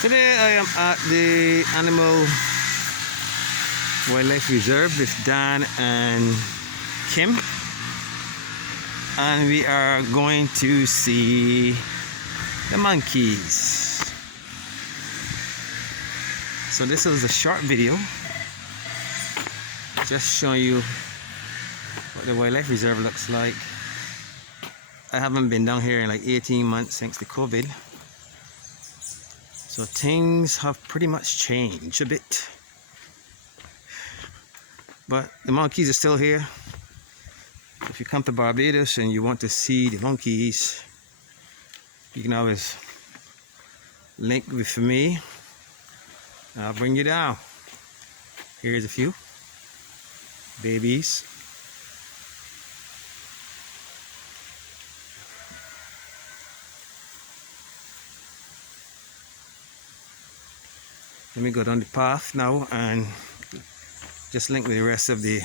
Today I am at the Animal Wildlife Reserve with Dan and Kim, and we are going to see the monkeys. So this is a short video just showing you what the wildlife reserve looks like. I haven't been down here in like 18 months since the COVID. So things have pretty much changed a bit. But the monkeys are still here. If you come to Barbados and you want to see the monkeys, you can always link with me. I'll bring you down. Here's a few babies. Let me go down the path now and just link with the rest of the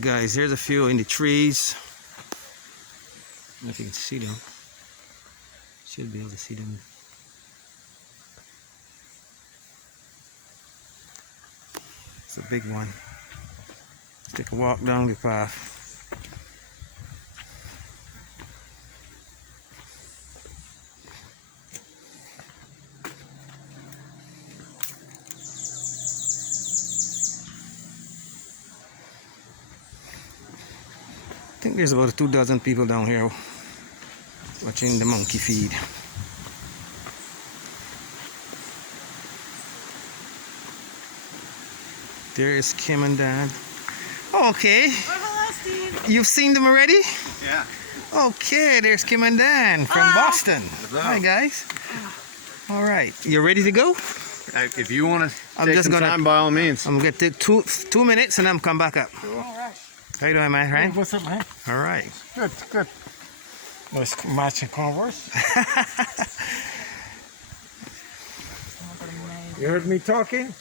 guys. Here's a few in the trees. I don't know if you can see them. Should be able to see them. It's a big one. Let's take a walk down the path. I think there's about 2 dozen people down here watching the monkey feed. There is Kim and Dan. Okay. Oh, hello, Steve. You've seen them already? Yeah. Okay, there's Kim and Dan from Boston. Hello. Hi guys. All right, you ready to go? If you want to I'm take just some gonna- time, by all means. I'm gonna take two minutes and then come back up. Sure. All right. How you doing, man? Right? What's up, man? All right. Good, good. Nice matching Converse. You heard me talking?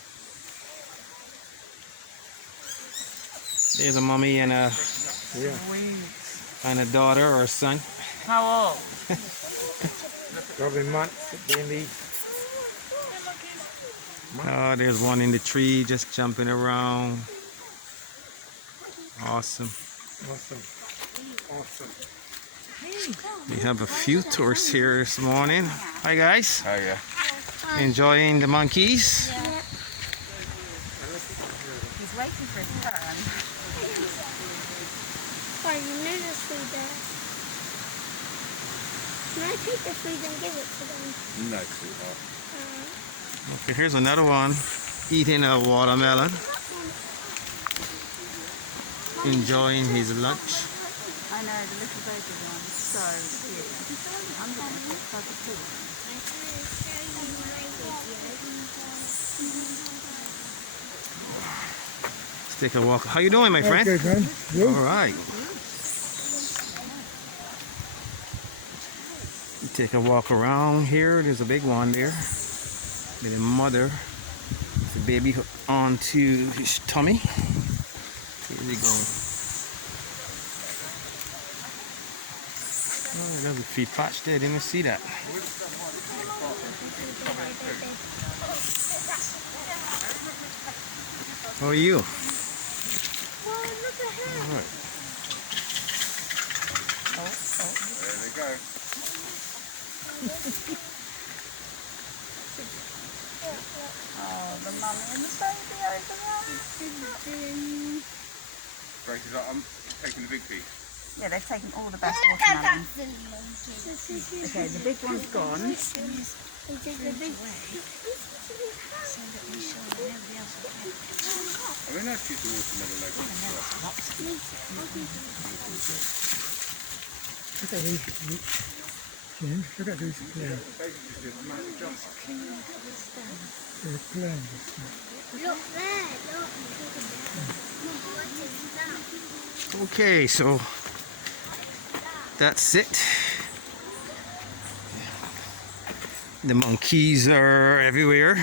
There's a mommy and a daughter or a son. How old? Probably months being the. Oh, there's one in the tree just jumping around. Awesome. Awesome. Awesome. We have a few tourists here this morning. Hi guys. Oh, yeah. Enjoying the monkeys. He's waiting for his turn. Why, you know the food there. Can I take the food and give it to them? No, sweetheart. Okay, here's another one eating a watermelon. Enjoying his lunch. I know, the little baby one is so cute. I'm going to take a picture. Let's take a walk. How you doing, my friend? Okay, man. You? All right. Take a walk around here. There's a big one there. The mother with the baby hooked onto his tummy. Here we go. Oh, there's a feed patch there. Didn't see that. How are you? Well, look at her. All right. There they go. Oh, the mummy and the baby over there. Grace is like, I'm taking the big piece. Yeah, they've taken all the best watermelons. Okay, the big one's gone. I mean, that's just the watermelon like Look at these. James, look at these plants. They're plants. Look there, look. What is that? Okay, so that's it. The monkeys are everywhere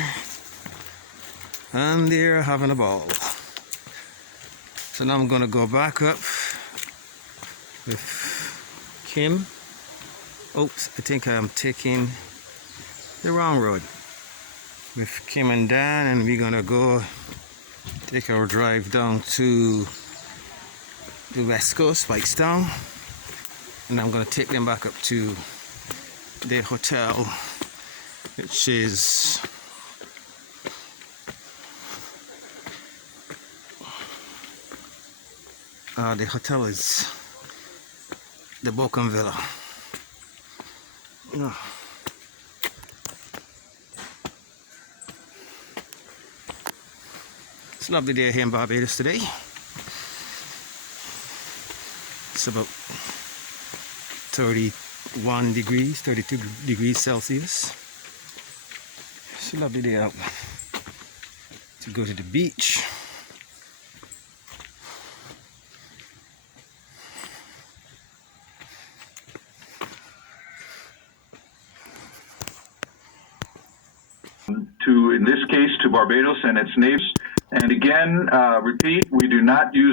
and they're having a ball. So now I'm gonna go back up with Kim. Oops, I think I'm taking the wrong road. With Kim and Dan, and we're gonna go take our drive down to the West Coast, Pikestown, and I'm gonna take them back up to their hotel, which is the hotel is the Bocum Villa. It's a lovely day here in Barbados today. It's about 31 degrees, 32 degrees Celsius. It's a lovely day out to go to the beach. In this case, to Barbados and its neighbors. And again, repeat, we do not use